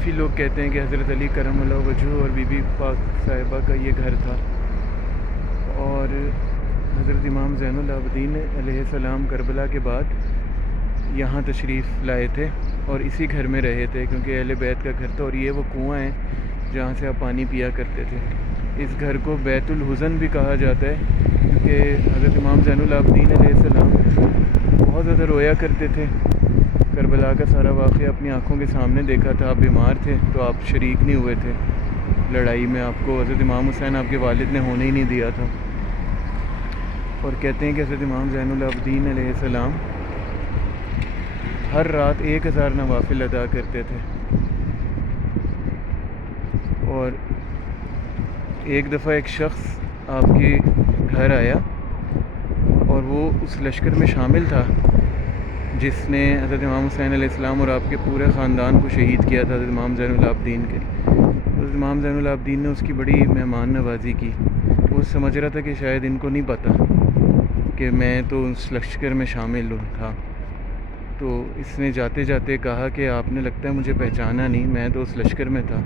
کافی لوگ کہتے ہیں کہ حضرت علی کرم اللہ وجہہ اور بی بی پاک صاحبہ کا یہ گھر تھا، اور حضرت امام زین العابدین علیہ السلام کربلا کے بعد یہاں تشریف لائے تھے اور اسی گھر میں رہے تھے، کیونکہ اہل بیت کا گھر تھا، اور یہ وہ کنواں ہیں جہاں سے آپ پانی پیا کرتے تھے۔ اس گھر کو بیت الحزن بھی کہا جاتا ہے، کیونکہ حضرت امام زین العابدین علیہ السلام بہت زیادہ رویا کرتے تھے۔ کربلا کا سارا واقعہ اپنی آنکھوں کے سامنے دیکھا تھا، آپ بیمار تھے تو آپ شریک نہیں ہوئے تھے لڑائی میں، آپ کو حضرت امام حسین آپ کے والد نے ہونے ہی نہیں دیا تھا۔ اور کہتے ہیں کہ حضرت امام زین العابدین علیہ السلام ہر رات 1000 نوافل ادا کرتے تھے، اور ایک دفعہ ایک شخص آپ کے گھر آیا اور وہ اس لشکر میں شامل تھا جس نے حضرت امام حسین علیہ السلام اور آپ کے پورے خاندان کو شہید کیا تھا، حضرت امام زین العابدین کے۔ حضرت امام زین العابدین نے اس کی بڑی مہمان نوازی کی۔ وہ سمجھ رہا تھا کہ شاید ان کو نہیں پتہ کہ میں تو اس لشکر میں شامل تھا، تو اس نے جاتے جاتے کہا کہ آپ نے لگتا ہے مجھے پہچانا نہیں، میں تو اس لشکر میں تھا،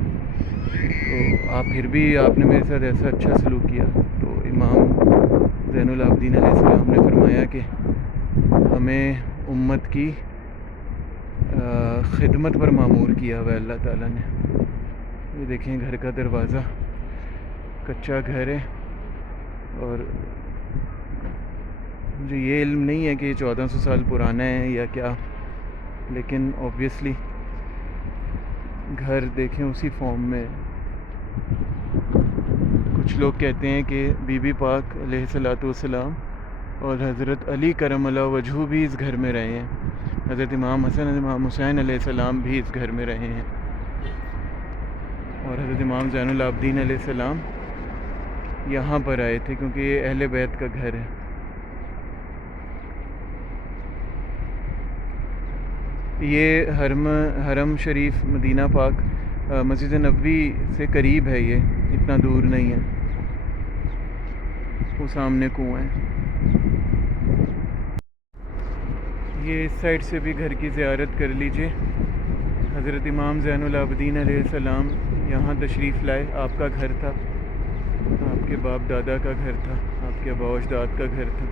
تو آپ پھر بھی آپ نے میرے ساتھ ایسا اچھا سلوک کیا۔ تو امام زین العابدین علیہ السلام نے فرمایا کہ ہمیں امت کی خدمت پر معمور کیا ہوا ہے اللہ تعالیٰ نے۔ یہ دیکھیں گھر کا دروازہ، کچا گھر ہے، اور مجھے یہ علم نہیں ہے کہ یہ 1400 سال پرانا ہے یا کیا، لیکن اوبویسلی گھر دیکھیں اسی فارم میں۔ کچھ لوگ کہتے ہیں کہ بی بی پاک علیہ الصلوۃ والسلام اور حضرت علی کرم اللہ وجہہ بھی اس گھر میں رہے ہیں، حضرت امام حسن اور امام حسین علیہ السلام بھی اس گھر میں رہے ہیں، اور حضرت امام زین العابدین علیہ السلام یہاں پر آئے تھے کیونکہ یہ اہل بیت کا گھر ہے۔ یہ حرم شریف مدینہ پاک مسجد نبوی سے قریب ہے، یہ اتنا دور نہیں ہے۔ وہ سامنے کنواں ہے۔ یہ اس سائڈ سے بھی گھر کی زیارت کر لیجئے۔ حضرت امام زین العابدین علیہ السلام یہاں تشریف لائے، آپ کا گھر تھا، آپ کے باپ دادا کا گھر تھا، آپ کے آباء و اجداد کا گھر تھا،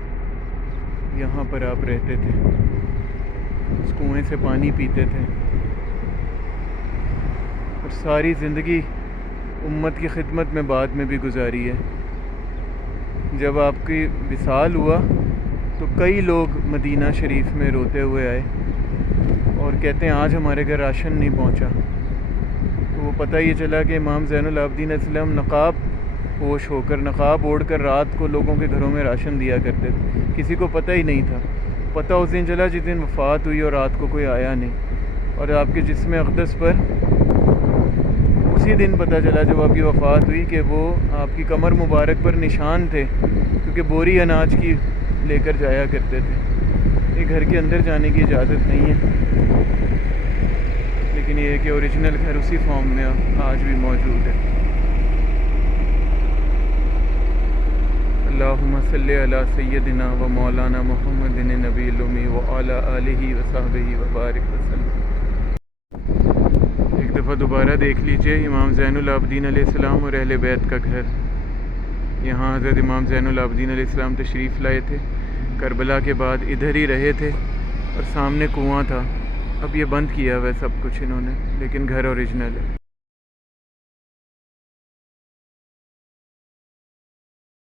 یہاں پر آپ رہتے تھے، اس کنویں سے پانی پیتے تھے، اور ساری زندگی امت کی خدمت میں بعد میں بھی گزاری ہے۔ جب آپ کی وصال ہوا تو کئی لوگ مدینہ شریف میں روتے ہوئے آئے اور کہتے ہیں آج ہمارے گھر راشن نہیں پہنچا، تو وہ پتہ یہ چلا کہ امام زین العابدین علیہ السلام نقاب پوش ہو کر، نقاب اوڑھ کر رات کو لوگوں کے گھروں میں راشن دیا کرتے تھے، کسی کو پتہ ہی نہیں تھا۔ پتہ اس دن چلا جس دن وفات ہوئی اور رات کو کوئی آیا نہیں، اور آپ کے جسم اقدس پر اسی دن پتہ چلا جب آپ کی وفات ہوئی کہ وہ آپ کی کمر مبارک پر نشان تھے، کیونکہ بوری اناج کی لے کر جایا کرتے تھے۔ یہ گھر کے اندر جانے کی اجازت نہیں ہے، لیکن یہ ہے کہ اوریجنل گھر اسی فارم میں آج بھی موجود ہے۔ اللہم صلی علی سیدنا و مولانا محمد النبی الامی وعلی آلہ وصحبہ وبارک وسلم۔ ایک دفعہ دوبارہ دیکھ لیجئے امام زین العابدین علیہ السلام اور اہل بیت کا گھر۔ یہاں حضرت امام زین العابدین علیہ السلام تشریف لائے تھے، کربلا کے بعد ادھر ہی رہے تھے، اور سامنے کنواں تھا۔ اب یہ بند کیا ہوا ہے سب کچھ انہوں نے، لیکن گھر اوریجنل ہے۔